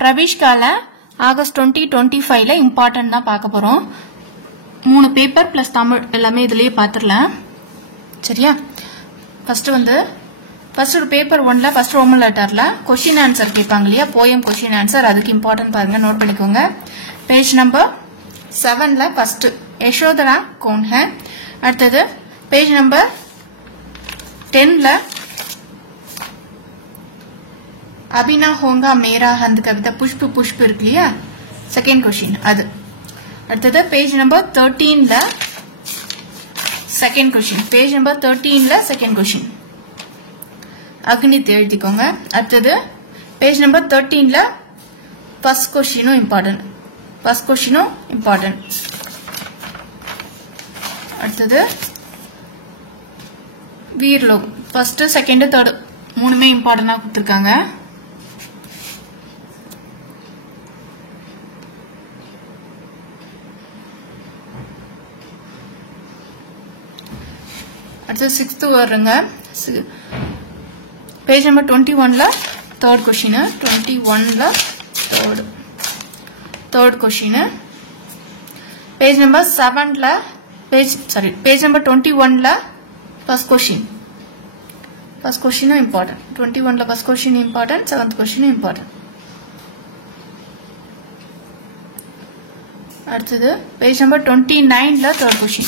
பிரவிஷ்கால August 2025 important தான் பார்க்க போறோம். 3 பேப்பர் பிளஸ் தமிழ் எல்லாமே இதுலயே பாத்துறலாம். சரியா? ஃபர்ஸ்ட் ஒரு பேப்பர் 1ல ஃபர்ஸ்ட் ரோமன் லெட்டர்ல क्वेश्चन ஆன்சர் கேட்பாங்க இல்லையா, போயம் क्वेश्चन ஆன்சர், அதுக்கு இம்பார்ட்டன்ட் பாருங்க, நோட் பண்ணிக்கோங்க. பேஜ் நம்பர் 7ல ஃபர்ஸ்ட் யசோதரா कौन है, அடுத்து பேஜ் நம்பர் 10ல अभी ना होगा मेरा हंद कविता पुष्प पुष्प இருக்கு இல்லையா, செகண்ட் क्वेश्चन அது. அடுத்து பேஜ் நம்பர் 13ல செகண்ட் क्वेश्चन, பேஜ் நம்பர் 13ல செகண்ட் क्वेश्चन அக்னித் எழுதிக்கோங்க. அடுத்து பேஜ் நம்பர் 13ல ஃபர்ஸ்ட் क्वेश्चனும் இம்பார்ட்டன்ட். அடுத்து வீர்லோக் ஃபர்ஸ்ட் செகண்ட் தேர்ட் மூணுமே இம்பார்ட்டன்டா கொடுத்திருக்காங்க. அடுத்து 6th வருங்க. பேஜ் நம்பர் 21ல தேர்ட் क्वेश्चन, 21ல தேர்ட் क्वेश्चन. பேஜ் நம்பர் 7ல பேஜ் நம்பர் 21ல ஃபர்ஸ்ட் क्वेश्चन இம்பார்ட்டன்ட். 21ல first question important, 7th question important. அடுத்து பேஜ் நம்பர் 29ல தேர்ட் क्वेश्चन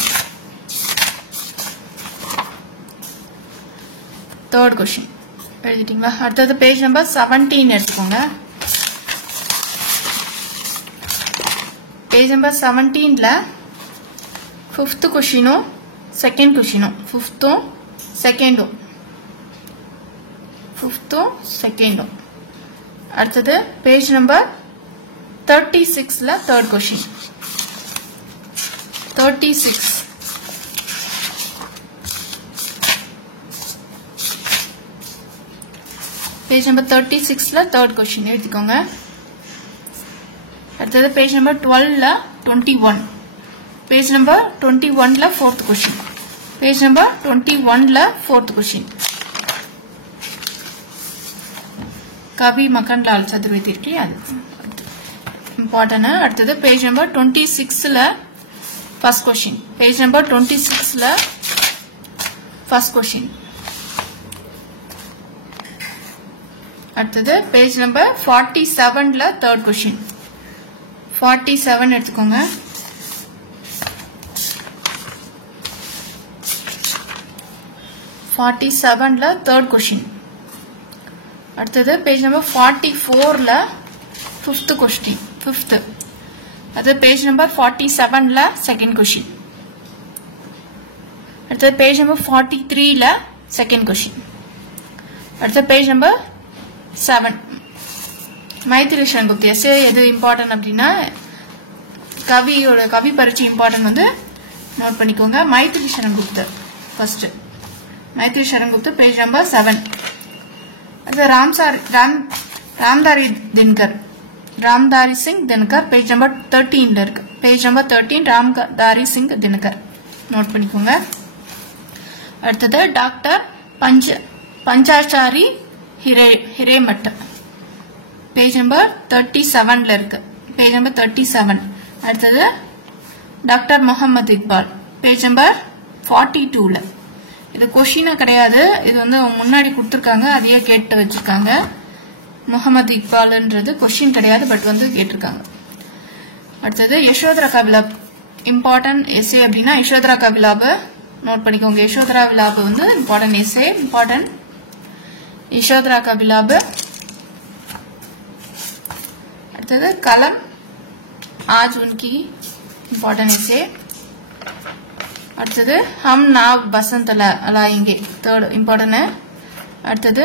எழுதிட்டீங்களா? அடுத்தது பேஜ் நம்பர் 17 எடுத்துக்கோங்க. பேஜ் நம்பர் 17ல ஃபிஃப்த் क्वेश्चனும் செகண்ட் क्वेश्चனும் ஃபிஃப்த்தும் செகண்டும். அடுத்தது பேஜ் நம்பர் 36ல தேர்ட் क्वेश्चन 36. பேஜ் நம்பர் 36ல தேர்ட் क्वेश्चन எழுதிக்கோங்க. அடுத்தது பேஜ் நம்பர் 12ல 21, page number 21ல fourth question, page number 21ல fourth question கவி மகன்லால் சதுர்வேதி இருக்கு, அது இம்பார்ட்டன்ட். அடுத்தது page number 26ல first question, page number 26ல first question. அடுத்தது பேஜ் நம்பர் 47ல தேர்ட் क्वेश्चन, 47 எடுத்துக்கோங்க. Third question. அடுத்தது page number 44ல fifth question, fifth. அடுத்தது பேஜ் நம்பர் 47ல செகண்ட் क्वेश्चन. அடுத்தது page number 43ல second question. அடுத்தது page number 7 Maithri சரங்குப்தி S A. எது important அப்படின்னா கவி பரீட்சை important note பண்ணிக்கோங்க. மைத்திரி சரங்குப்தர் ஃபர்ஸ்ட், மைத்திரி சரங்குப்தர் பேஜ் நம்பர் 7. அது ராம்தாரி சிங் தினகர் பேஜ் நம்பர் 13ல இருக்கு, page number 13 Ramdhari Singh Dinkar note பண்ணிக்கோங்க. அடுத்தது doctor Panchachari Hiremath page number 37ல இருக்கு, பேஜ் நம்பர் 37. அடுத்தது doctor Mohammad Iqbal page number 42ல. இது கொஸ்டினா கிடையாது, இது முன்னாடி கொடுத்திருக்காங்க, அதையே கேட்டு வச்சிருக்காங்க. முகமது இக்பால்ன்றது கொஸ்டின் கிடையாது, பட் கேட்டிருக்காங்க. அடுத்தது யசோதரா கபிலாப் இம்பார்ட்டன்ட் எஸ்ஏ அப்படின்னா யசோதரா கபிலாப் நோட் பண்ணிக்கோங்க. யசோதரா கபிலாப் இம்பார்ட்டன்ட் எஸ்ஏ, இம்பார்ட்டன்ட் யசோதரா கபிலாப். அடுத்தது கலம் आज उनकी इम्पोर्टेंट एसे. அடுத்தது हम नाव बसंत लाएंगे थर्ड इम्पोर्टेंट है. அடுத்தது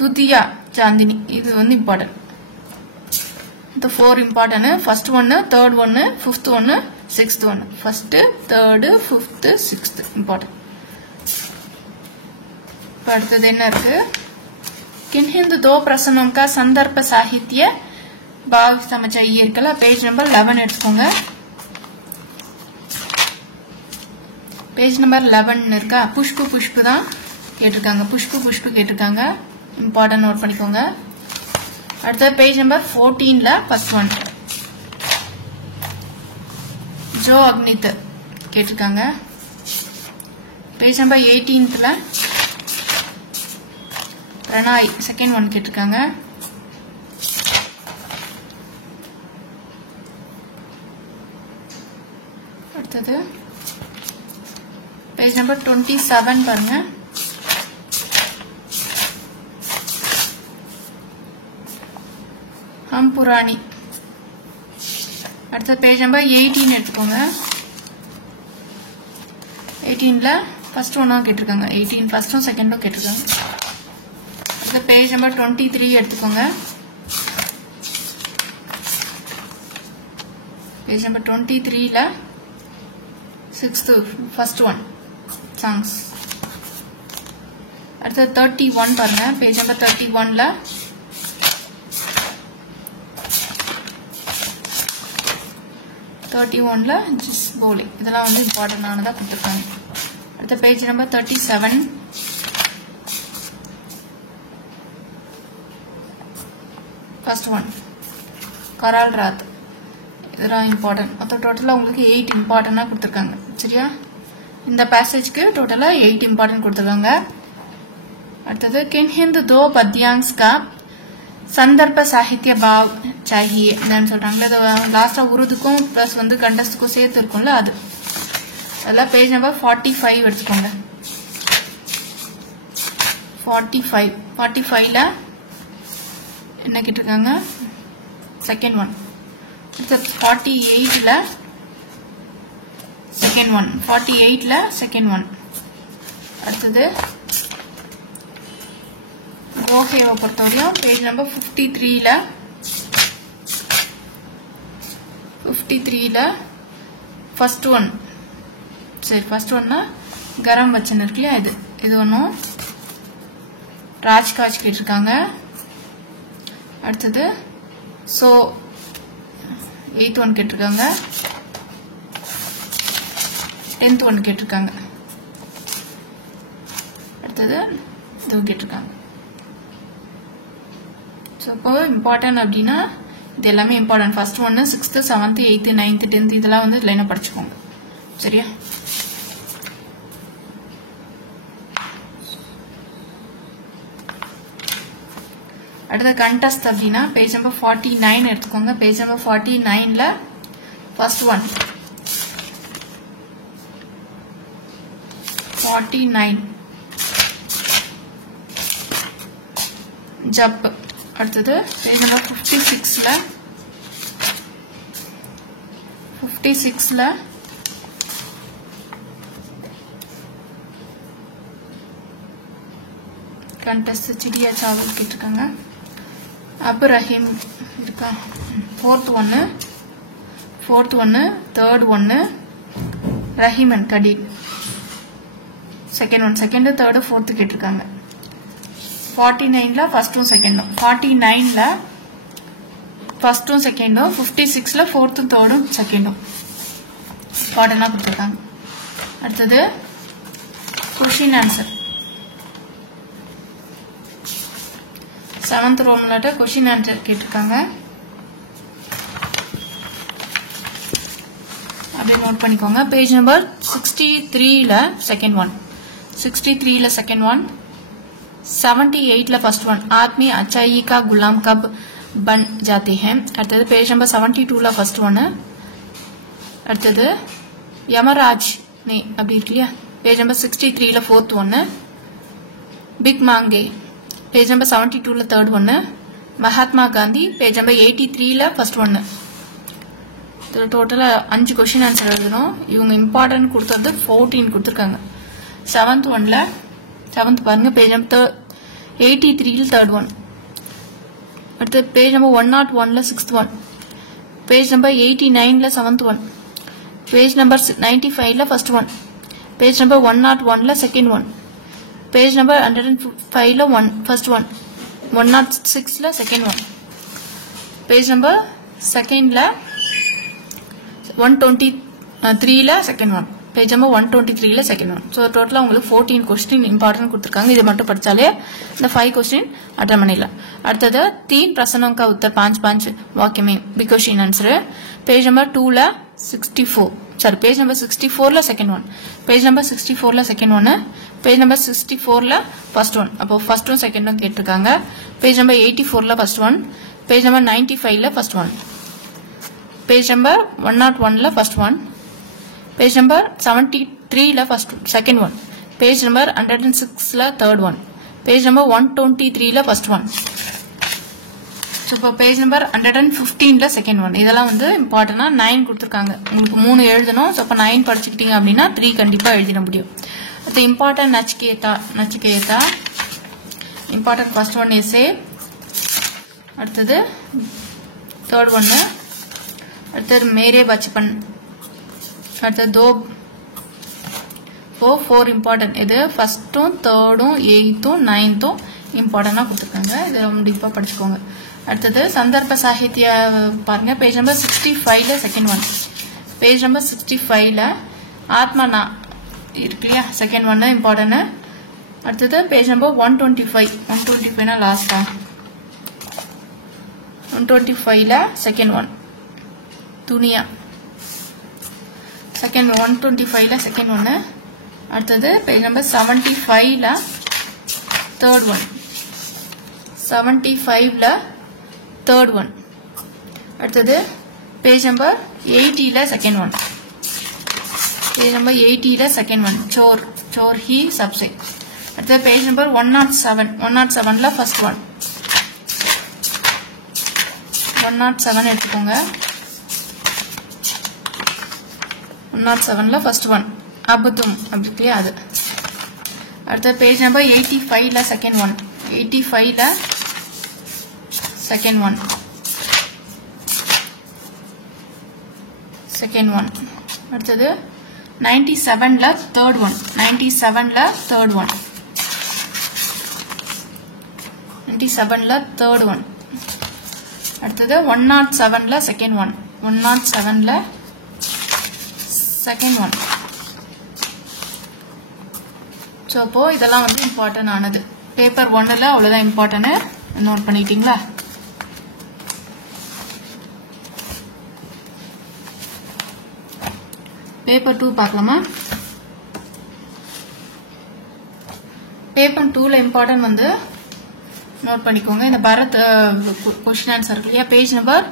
துதியா चांदनी இது important. the 4 important, first one, third one, fifth one, sixth one. first, third, fifth, sixth important. அடுத்தது என்ன இருக்கு, किन्हिंद दो प्रश्नों का संदर्भ साहित्य भाव समझ चाहिए இருக்குல, பேஜ் நம்பர் 11 எடுத்துக்கோங்க. பேஜ் நம்பர் 11 இருக்கா, புஷ்பு தான் கேட்டிருக்காங்க, புஷ்பு கேட்டிருக்காங்க, இம்பார்ட்டன்ட் நோட் பண்ணிக்கோங்க. அடுத்த பேஜ் நம்பர் 14ல ஃபர்ஸ்ட் ஒன் ஜோ அக்னித் கேட்டிருக்காங்க. பேஜ் நம்பர் 18ல பிரணாய் செகண்ட் ஒன் கேட்டிருக்காங்க. அடுத்தது பேஜ் நம்பர் 27 பாருங்க. हम पुरानी. அடுத்த பேஜ் நம்பர் 18 எடுத்துக்கோங்க. 18ல ஃபர்ஸ்ட் ஒன்னா கேட்டிருக்காங்க. 18 ஃபர்ஸ்டும் செகண்டும் கேட்டிருக்காங்க. அடுத்த பேஜ் நம்பர் 23 எடுத்துக்கோங்க. பேஜ் நம்பர் 23ல 6th ஃபர்ஸ்ட் ஒன் சாங்ஸ். அடுத்த 31 பாருங்க. பேஜ் நம்பர் 31ல ஜிஸ் போலி. இதெல்லாம் வந்து இம்பார்ட்டன்ட் ஆனதா கொடுத்துருக்காங்க. அடுத்த பேஜ் நம்பர் 37 ஃபர்ஸ்ட் ஒன் கரால் ராத். இதெல்லாம் இம்பார்ட்டன்ட். மொத்தம் டோட்டலாக உங்களுக்கு 8 இம்பார்ட்டன்டாக கொடுத்துருக்காங்க. சரியா? இந்த பேசேஜ்க்கு டோட்டலாக 8 இம்பார்ட்டன்ட் கொடுத்துருக்காங்க. அடுத்தது கின் ஹிந்த் दो पद्यांश का संदर्भ साहित्य भाव चाहिए என்னன்னு சொல்றாங்க. இது லாஸ்டா உருதுக்கும் பிளஸ் வந்து கண்டஸ்டுக்கும் சேர்த்து இருக்கும்ல அது. அதெல்லாம் பேஜ் நம்பர் 45 எடுத்துக்கோங்க. 45ல என்ன கேட்டிருக்காங்க? Second one. அடுத்து 48ல செகண்ட் ஒன். 48ல செகண்ட் ஒன். அடுத்தது கோஹேவை பொறுத்தவரையும் பேஜ் நம்பர் 53ல ஃபர்ஸ்ட் ஒன். சரி, ஃபர்ஸ்ட் ஒன்னா கரம் வச்சன் இருக்கு இல்லையா, இது ஒன்றும் ராஜ்காஜ் கேட்டிருக்காங்க. அடுத்தது ஸோ 8th ஒன் கேட்டிருக்காங்க. 10th ஒன் கேட்டிருக்காங்க. அடுத்தது இதுவும் கேட்டிருக்காங்க. ஸோ இப்போ இம்பார்ட்டன்ட் அப்படின்னா இது எல்லாமே இம்பார்ட்டன்ட். ஃபர்ஸ்ட் ஒன்று 6th 7th 8th 9th 10th இதெல்லாம் வந்து லைனாக படிச்சுக்கோங்க. சரியா? அடுத்த கண்டஸ்ட் அப்படின்னா பேஜ் நம்பர் 49 எடுத்துக்கோங்க. பேஜ் நம்பர் 49ல ஃபர்ஸ்ட் ஒன் 49 ஜப். அடுத்தது பேஜ் நம்பர் 56ல கண்டஸ்ட் சிடியா சாவல் கேட்டிருக்காங்க. அப் ரஹீம் இருக்கா. Fourth one third one Rahim and கடீர். Second one. Second third fourth கேட்டிருக்காங்க. 49ல ஃபர்ஸ்டும் செகண்டும். 49ல ஃபர்ஸ்டும் செகண்டும். 56ல ஃபோர்த்தும் தேர்டும் செகண்டும் பாடனா கொடுத்துருக்காங்க. அடுத்தது கொஸ்டின் ஆன்சர். 7th ரோம்ல கொஸ்டின் ஆன்சர் கேட்டிருக்காங்க. அப்படியே நோட் பண்ணிக்கோங்க. பேஜ் நம்பர் 63ல செகண்ட் ஒன். 63ல செகண்ட் ஒன். 78ல फर्स्ट वन आदमी अच्छाई का गुलाम कब बन जाते हैं. அடுத்தது பேஜ் நம்பர் 72ல फर्स्ट वन. அடுத்தது யமராஜ் ने அப்படி இருக்குல்லையா. பேஜ் நம்பர் 63ல फोर्थ वन. பிக் மாங்கே பேஜ் நம்பர் 72ல third one. Mahatma Gandhi page number 83ல फर्स्ट वन. இது டோட்டலா 5 क्वेश्चन ஆன்சர் எழுதணும். இவங்க இம்பார்ட்டன்ட் கொடுத்தது 14 கொடுத்திருக்காங்க. 7th ஒன்ல 7th பாருங்க. பேஜ் நம்பர் 83ல थर्ड वन. அடுத்து பேஜ் நம்பர் 101ல 6th वन. பேஜ் நம்பர் 89ல 7th वन. பேஜ் நம்பர் 95ல फर्स्ट वन. பேஜ் நம்பர் 101ல செகண்ட் वन. பேஜ் நம்பர் 105ல फर्स्ट वन. 106ல செகண்ட் वन. பேஜ் நம்பர் செகண்ட்ல 123ல செகண்ட் वन. பேஜ் நம்பர் 123ல செகண்ட் ஒன். ஸோ டோட்டலாக உங்களுக்கு 14 கொஸ்டின் இம்பார்ட்டன்ட் கொடுத்துருக்காங்க. இதை மட்டும் படித்தாலே இந்த 5 கொஸ்டின் அட்டன் பண்ணிடலாம். அடுத்தது 3 प्रश्नों का उत्तर 5 वाक्य में भी क्वेश्चन आंसर. पेज नंबर 2ல 64 सॉरी पेज नंबर 64ல செகண்ட் ஒன், பேஜ் நம்பர் 64ல செகண்ட் ஒன், பேஜ் நம்பர் 64ல ஃபர்ஸ்ட் ஒன். அப்போ ஃபர்ஸ்ட் ஒன் செகண்ட் ஒன் கேட்டிருக்காங்க. பேஜ் நம்பர் 84ல ஃபர்ஸ்ட் ஒன், பேஜ் நம்பர் 95ல ஃபர்ஸ்ட் ஒன், பேஜ் நம்பர் 101ல first one, page number 73ல first second one, page number 106ல third one, page number 123ல first one. So இப்போ page number 115ல second one. இதெல்லாம் வந்து இம்பார்ட்டன்டா 9 கொடுத்துருக்காங்க. உங்களுக்கு 3 எழுதணும். ஸோ இப்போ 9 படிச்சுக்கிட்டீங்க அப்படின்னா 3 கண்டிப்பாக எழுதிட முடியும். அடுத்து important Nachiketa important first one S A, அடுத்தது தேர்ட் ஒன்னு, அடுத்தது மேரே பச்சப்பன், அடுத்தது தோ 4 இம்பார்ட்டன்ட். இது ஃபர்ஸ்ட்டும் தேர்டும் 8ம் 9ம் இம்பார்ட்டன்டா கொடுத்துருக்காங்க. இதை கண்டிப்பா படிச்சுக்கோங்க. அடுத்தது சந்தர்ப்ப சாகித்ய பாருங்க. பேஜ் நம்பர் 65ல செகண்ட் ஒன், பேஜ் நம்பர் 65ல ஆத்மனா இருக்கு இல்லையா செகண்ட் ஒன் இம்பார்ட்டன்ட். அடுத்தது பேஜ் நம்பர் 125னா லாஸ்டா 125ல செகண்ட் ஒன் துனியா செகண்ட் 125ல செகண்ட் ஒன்னு. அடுத்தது பேஜ் நம்பர் 75ல தேர்ட் ஒன், 75ல தேர்ட் ஒன். அடுத்தது பேஜ் நம்பர் 80ல செகண்ட் ஒன், பேஜ் நம்பர் 80ல செகண்ட் ஒன் चोर ही सबसे. அடுத்தது பேஜ் நம்பர் 107ல ஃபர்ஸ்ட் ஒன், 107 எடுத்துக்கோங்க. 107ல ஃபர்ஸ்ட் ஒன் அபுதும் அப்படி அது. அடுத்த பேஜ் நம்பர் 85ல செகண்ட் ஒன், 85ல செகண்ட் ஒன், அடுத்தது 97ல தேர்ட் ஒன், 97ல தேர்ட் ஒன், 97ல தேர்ட் ஒன். அடுத்தது 107ல செகண்ட் ஒன், 107ல செகண்ட் ஒன். ஸோ அப்போ இதெல்லாம் வந்து இம்பார்ட்டன்ட் ஆனது. பேப்பர் 1ல அவ்வளோதான் இம்பார்ட்டன்ட். நோட் பண்ணிட்டீங்களா? பேப்பர் 2 பார்க்கலாமா? பேப்பர் 2ல இம்பார்ட்டன்ட் வந்து நோட் பண்ணிக்கோங்க. இந்த பரத் கொஸ்டின் ஆன்சர் இருக்கு இல்லையா, பேஜ் நம்பர்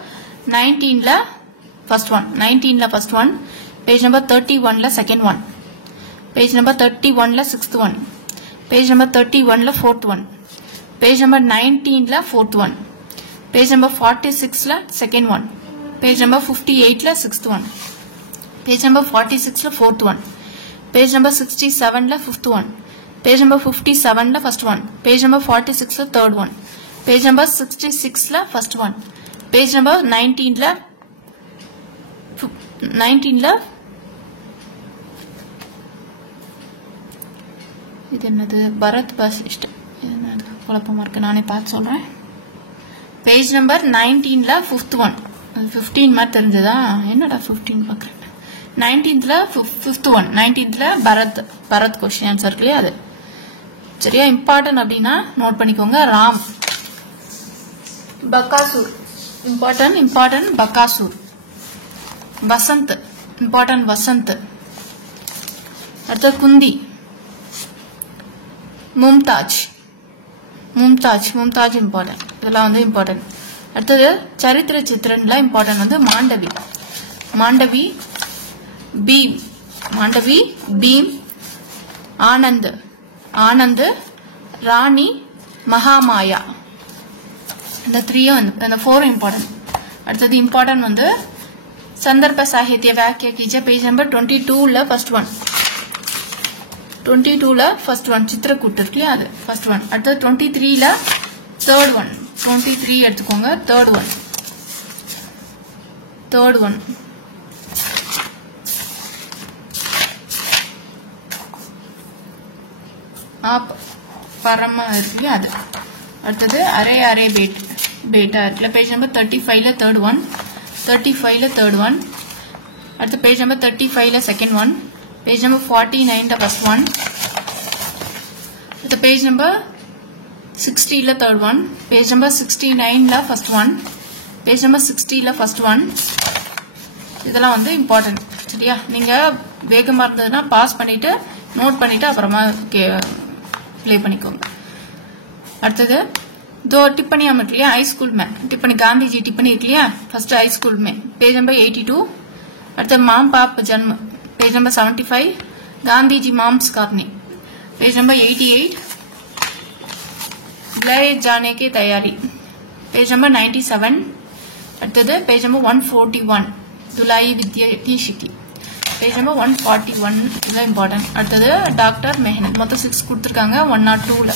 19ல ஃபர்ஸ்ட் ஒன், 19ல ஃபர்ஸ்ட் ஒன், பேஜ் நம்பர் 31ல செகண்ட் ஒன், பேஜ் நம்பர் 31ல சிக்ஸ்த் ஒன், பேஜ் நம்பர் 31ல ஃபோர்த் ஒன், பேஜ் நம்பர் 19ல ஃபோர்த் ஒன், பேஜ் நம்பர் 46ல செகண்ட் ஒன், பேஜ் நம்பர் 58ல சிக்ஸ்த் ஒன், பேஜ் நம்பர் 46ல fourth one, page number 67ல fifth one, page number 57ல first one, page number 46ல third one, page number 66ல first one, page number 19ல இது என்னது பரத் பசிஷ்ட் குழப்பமா இருக்கு, நானே பார்த்து சொல்றேன். பேஜ் நம்பர் 19ல ஃபிஃப்த் ஒன், 15 மாதிரி தெரிஞ்சதா, என்னடா 15 பார்க்குறேன். 19ல ஃபிஃப்த் ஒன், 19ல பரத் கொஸ்டின் ஆன்சர் இல்லையா அது சரியா. இம்பார்ட்டன்ட் அப்படின்னா நோட் பண்ணிக்கோங்க. ராம் பக்காசூர் இம்பார்ட்டன்ட் பக்காசூர். வசந்த் இம்பார்ட்டன்ட் வசந்த். அடுத்து குந்தி மும்தாஜ் இம்பார்ட்டன்ட். இதெல்லாம் வந்து இம்பார்ட்டன்ட். அடுத்தது சரித்திர சித்திரன்ல இம்பார்ட்டன்ட் வந்து மாண்டவி பீம் ஆனந்த் ராணி மகாமாயா. இந்த 3ம் இந்த 4 இம்பார்ட்டன்ட். அடுத்தது இம்பார்ட்டன்ட் வந்து சந்தர்ப்ப சாகித்ய வாக்கிய कीजिए பேஜ் நம்பர் 22ல ஃபர்ஸ்ட் ஒன், 22ல ஃபர்ஸ்ட் ஒன் சித்திரக்கூட்டு இருக்கு அது ஃபர்ஸ்ட் ஒன். அடுத்தது 23ல தேர்ட் ஒன், 23 எடுத்துக்கோங்க தேர்ட் ஒன். आप பரமா இருக்கு அது. அடுத்தது அரே பேட்டா இருக்குல்ல, பேஜ் நம்பர் 35ல தேர்ட் ஒன், 35ல தேர்ட் ஒன். அடுத்து பேஜ் நம்பர் 35ல second one, Page number 49 the first one. The page number 60 la third one. Page number 69 la first one. Page number 60 la first one. இதெல்லாம் வந்து important. சரியா? நீங்க வேகமா இருந்ததுன்னா பாஸ் பண்ணிட்டு நோட் பண்ணிட்டு அப்புறமா ப்ளே பண்ணிக்கோங்க. அடுத்தது दो टिप्पणी हम लिया हाई स्कूल में टिप्पणी गांधी जी टिप्पणी लिया फर्स्ट हाई स्कूल में पेज नंबर 82 அடுத்து माम पाप जन्म page number 75 Gandhi ji moms corny page number 88 ले जाने की तैयारी पेज नंबर 97 அடுத்தது पेज नंबर 141 दुलाई विद्या की शिकी पेज नंबर 141 இது இம்பார்ட்டன்ட். அடுத்தது டாக்டர் மெஹனத் மொத்தம் 6 கொடுத்திருக்காங்க 102ல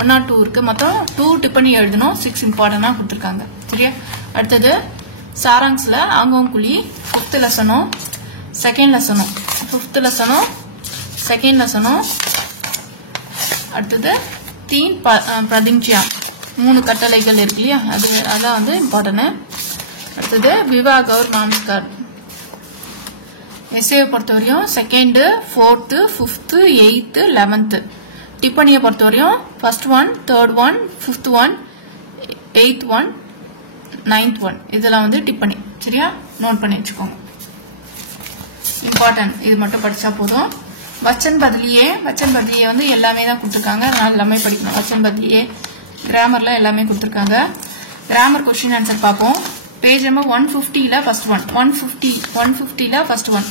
102 இருக்கு. மொத்தம் 2 டிப்பனி எழுதணும் 6 இம்பார்ட்டன்ட்டா கொடுத்திருக்காங்க. சரியா? அடுத்தது சாராங்ஸ்ல ஆங்கோங்குழி 5th லெசனும் 2nd லெசனும் 5th லெசனும் 2nd லெசனும் அடுத்தது 3 பிரதிஞ்ஞா 3 கட்டளைகள் இருக்கு இல்லையா அதான் வந்து இம்பார்ட்டன்ட். அடுத்தது விவாக और नमस्कार எஸ்ஏ பொறுத்தவரையும் 2nd 4th 5th 8th 11th टिप्पणिயை பொறுத்தவரையும் first one third one fifth one 8th one 9th one இதெல்லாம் வந்து टिप्पणी. சரியா? நோட் பண்ணி வச்சுக்கோங்க. இம்பார்ட்டன்ட். இது மட்டும் படிச்சா போதும். வச்சன் பதிலியே வந்து எல்லாமே தான் கொடுத்திருக்காங்க. அதனால எல்லாமே படிக்கணும். வச்சன் பதிலியே கிராமர்ல எல்லாமே கொடுத்திருக்காங்க. கிராமர் क्वेश्चन ஆன்சர் பாப்போம். पेज नंबर 150 ला फर्स्ट वन 150 ला फर्स्ट वन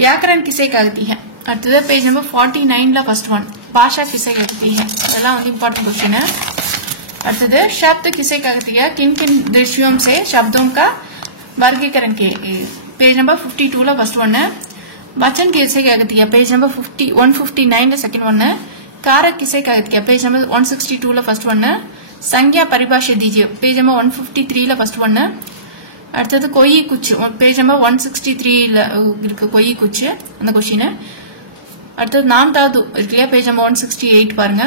व्याकरण किसे कहती है. அடுத்தது पेज नंबर 49 ला फर्स्ट वन भाषा किसे कहती है. இதெல்லாம் வந்து இம்பார்ட்டன்ட் क्वेश्चन है. அடுத்தது शब्द किसे कहती है किन किन दृश्यों से शब्दों का वर्गीकरण के पेज नंबर 52 ला फर्स्ट वन है. वचन किसे कहती है पेज नंबर 159 ला सेकंड वन है. कारक किसे कहती है पेज नंबर 162 ला फर्स्ट वन है. संज्ञा परिभाषा दीजिए पेज नंबर 153 ला फर्स्ट वन. அடுத்தது कोई कुछ पेज नंबर 163 ல இருக்கு कोई कुछ அந்த क्वेश्चन. அடுத்தது नाम धातु இருக்கு இல்லையா पेज नंबर 168 பாருங்க.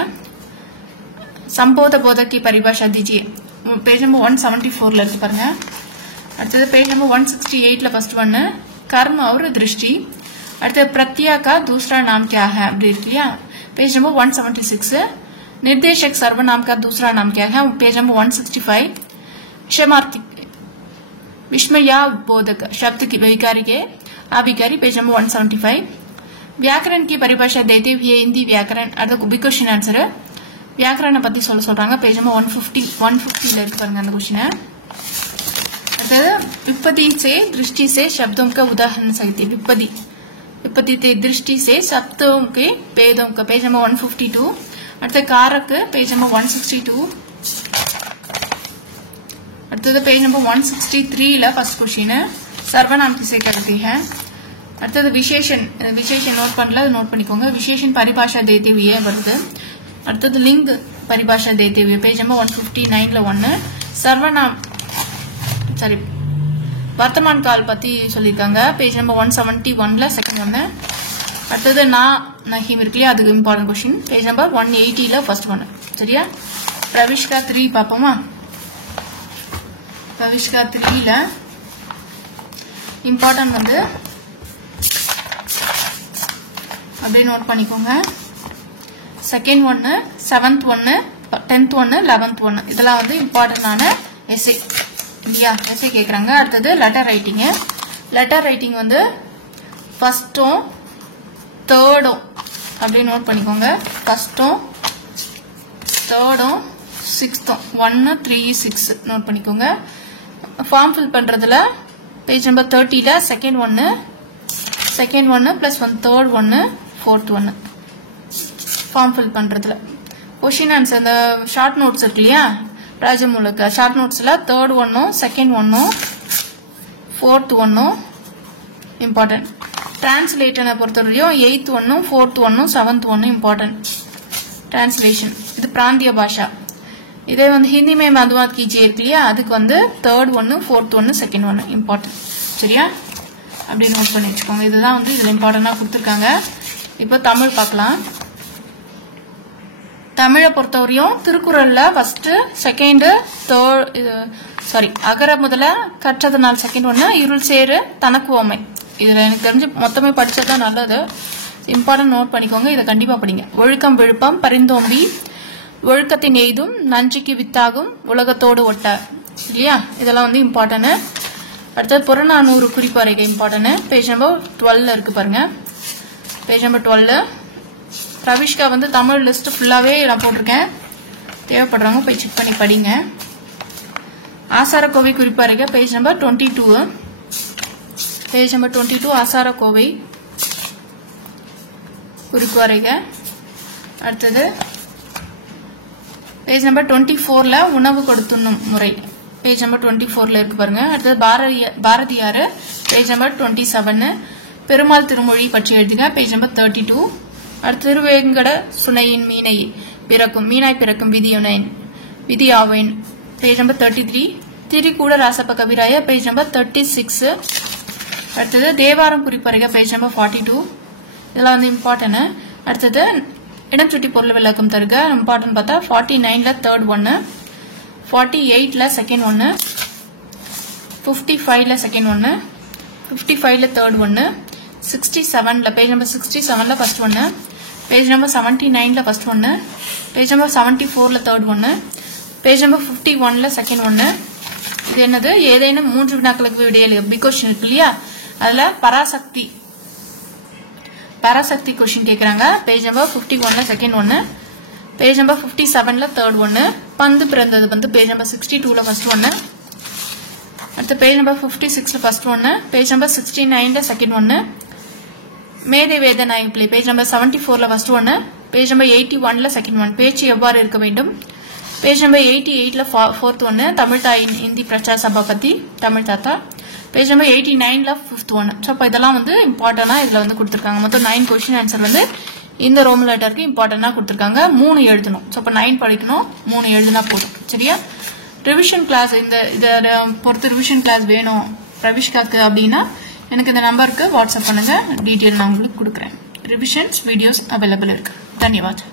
संबोध बोधक की परिभाषा दीजिए पेज नंबर 174 ல இருக்கு பாருங்க. அடுத்தது पेज नंबर 168 ல फर्स्ट वन कर्म और दृष्टि. அடுத்தது प्रत्यय का दूसरा नाम क्या है அப்படி இருக்கு இல்லையா पेज नंबर 176. निर्देशक सर्वनाम का दूसरा नाम क्या है पेज नंबर 165. क्षमार्थी विस्मया बोधक शब्द की विकारी के अविकारी पेज नंबर 175. व्याकरण की परिभाषा देते हुए हिंदी व्याकरण அடுத்து பிக் क्वेश्चन ஆன்சர் व्याकरण பத்தி சொல்றாங்க पेज नंबर 150 ல இருக்கு பாருங்க அந்த क्वेश्चन. அடுத்து विपत्ति से दृष्टि से शब्दों का उदाहरण सहित विपत्ति से दृष्टि से शब्दों के भेदों का पेज नंबर 152. அடுத்து कारक पेज नंबर 162. அடுத்தது पेज नंबर 163 ல फर्स्ट क्वेश्चन सर्वनाम किसे कहते हैं. அடுத்தது विशेषण नोट பண்ணல அது நோட் பண்ணிக்கோங்க. विशेषण परिभाषा देते हुए வருது. அடுத்தது लिंग परिभाषा देते हुए पेज नंबर 159 ல 1. सर्वनाम सॉरी वर्तमान काल பத்தி சொல்லிருக்காங்க पेज नंबर 171 ல செகண்ட் ஒன்னு. அடுத்தது நஹீம் இருக்கு இல்லையா அதுக்கு இம்பார்ட்டன்ட் क्वेश्चन पेज नंबर 180 ல फर्स्ट वन. சரியா? प्रविष्का 3 பாப்போமா. प्रविष्का 3 ல இம்பார்ட்டன்ட் வந்து அப்படியே நோட் பண்ணிக்கோங்க. செகண்ட் ஒன்னு 7th ஒன்னு 10th ஒன்னு 11th ஒன்னு இதெல்லாம் வந்து இம்பார்ட்டன்டான எஸ்ஏ இல்லையா எஸ்ஏ கேக்குறாங்க. அடுத்தது லெட்டர் ரைட்டிங் வந்து ஃபர்ஸ்டும் தேர்டும் அப்படியே நோட் பண்ணிக்கோங்க. ஃபர்ஸ்டும் தேர்டும் 6th 1 3 6 நோட் பண்ணிக்கோங்க. ஃபார்ம் ஃபில் பண்றதுல பேஜ் நம்பர் 30 ல செகண்ட் ஒன்னு பிளஸ் 1 தேர்ட் ஒன்னு ஃபோர்த் ஒன்னு ஃபார்ம் ஃபில் பண்றதுல. क्वेश्चन ஆன்சர் இந்த ஷார்ட் நோட்ஸ் இருக்கு இல்லையா ராஜமூலக ஷார்ட் நோட்ஸ்ல தேர்ட் ஒன்னும் செகண்ட் ஒன்னும் ஃபோர்த் ஒன்னும் இம்பார்ட்டன்ட். டிரான்ஸ்லேட்டனை பொறுத்தவரையும் 8th ஒன்னும் 4th ஒன்னும் 7th ஒன்னும் இம்பார்ட்டன்ட். டிரான்ஸ்லேஷன் இது பிராந்திய பாஷா. இதே வந்து ஹிந்தி में मधुबात कीजिए இருக்கு இல்லையா அதுக்கு வந்து தேர்ட் ஒன்னு ஃபோர்த் ஒன்னு செகண்ட் ஒன்னு இம்பார்ட்டன்ட். சரியா? அப்படியே நோட் பண்ணி வச்சுக்கோங்க. இதுதான் வந்து இதுல இம்பார்ட்டன்டா கொடுத்திருக்காங்க. இப்போ தமிழ் பார்க்கலாம். தமிழை பொறுத்தவரையும் திருக்குறள்ல ஃபர்ஸ்ட் செகண்ட் தேர்ட் அகர முதல கற்றதனால் செகண்ட் ஒன்னு இருள் சேரு தனக்கு ஓமை இதுல எனக்கு தெரிஞ்சு மொத்தமே படிச்சதா நல்லது. இம்பார்ட்டன்ட் நோட் பண்ணிக்கோங்க. இதை கண்டிப்பா படிங்க. ஒழுக்கம் விழுப்பம் பரிந்தோம்பி ஒழுக்கத்தின் எய்தும் நன்றிக்கு வித்தாகும் உலகத்தோடு ஒட்ட இல்லையா? இதெல்லாம் வந்து இம்பார்ட்டன்ட். அடுத்தது புறநானூறு குறிப்பறைகள் இம்பார்ட்டன்ட். பேஜ் நம்பர் 12 இருக்கு பாருங்க. பேஜ் நம்பர் 12 ரவிஷ்கா வந்து தமிழ் லிஸ்ட் ஃபுல்லாவே நான் போட்டிருக்கேன். தேவைப்படுறவங்க போய் செக் பண்ணி படிங்க. ஆசாரக்கோவை குறிப்பறைகள் page number 22. Page number 22 Acharakkovai குறிப்பறைகள். அடுத்தது பேஜ் நம்பர் 24ல உணவு கொடுத்துண்ணும் முறை பேஜ் நம்பர் 24ல இருக்கு பாருங்க. அடுத்தது பாரதியார் பேஜ் நம்பர் 27 பெருமாள் திருமொழி பற்றி எழுதுங்க பேஜ் நம்பர் 32. அடுத்து திருவேங்கட சுனையின் மீனாய் பிறக்கும் விதியாவேன் page number 33. Thirikooda Rasappa Kaviraya page number 36. அடுத்தது தேவாரம் குறிப்பறைகள் பேஜ் நம்பர் 42. இதெல்லாம் வந்து இம்பார்ட்டன்ட். அடுத்தது இடம் சுட்டி பொருள் விளக்கம் தருக இம்பார்ட்டன்ட் பார்த்தா 49ல தேர்ட் ஒன்னு, 48ல செகண்ட் ஒன்னு, 55ல செகண்ட் ஒன்னு, 55ல தேர்ட் ஒன்னு, 67ல பேஜ் நம்பர் 67ல ஃபர்ஸ்ட் ஒன்னு, பேஜ் நம்பர் 79ல ஃபர்ஸ்ட் ஒன்னு, பேஜ் நம்பர் 74ல தேர்ட் ஒன்னு, பேஜ் நம்பர் 51ல செகண்ட் ஒன்னு. இது என்னது? ஏதேனும் 3 வினாக்களுக்கு விடையளி பிகோஷன் இருக்கு இல்லையா? அதுல பராசக்தி கொஸ்டின் கேக்குறாங்க. பேஜ் நம்பர் 51ல செகண்ட் ஒன்னு, பேஜ் நம்பர் 57ல தேர்ட் ஒன்னு. பந்து பிறந்தது வந்து பேஜ் நம்பர் 62ல ஃபர்ஸ்ட் ஒன்னு. அடுத்து பேஜ் நம்பர் 56ல ஃபர்ஸ்ட் ஒன்னு, பேஜ் நம்பர் 69ல செகண்ட் ஒன்னு. மேதை வேத நாயகப்பிள்ளை பேஜ் நம்பர் 74ல ஃபர்ஸ்ட் ஒன்னு, பேஜ் நம்பர் 81ல செகண்ட் ஒன். பேச்சு எவ்வாறு இருக்க வேண்டும் பேஜ் நம்பர் 88ல ஃபோர்த் ஒன்னு. தமிழ் தாயின் இந்தி பிரச்சார சபா பத்தி தமிழ் தாத்தா பேஜ் நம்பர் 89ல ஃபிஃப்த் ஒன். ஸோ இப்போ இதெல்லாம் வந்து இம்பார்ட்டன்டா இதுல வந்து கொடுத்துருக்காங்க. மொத்தம் 9 கொஸ்டின் ஆன்சர் வந்து இந்த ரோம் லெட்டருக்கு இம்பார்ட்டன்டா கொடுத்துருக்காங்க. 3 எழுதணும். ஸோ இப்போ 9 படிக்கணும், 3 எழுதினா போதும். சரியா? ரிவிஷன் கிளாஸ் இதை பொறுத்து ரிவிஷன் கிளாஸ் வேணும் ரவிஷ்காக்கு அப்படின்னா எனக்கு இந்த நம்பருக்கு வாட்ஸ்அப் பண்ணுங்க. டீட்டெயில் நான் உங்களுக்கு கொடுக்குறேன். ரிவிஷன்ஸ் வீடியோஸ் அவைலபிள் இருக்கு. தன்யவாத்.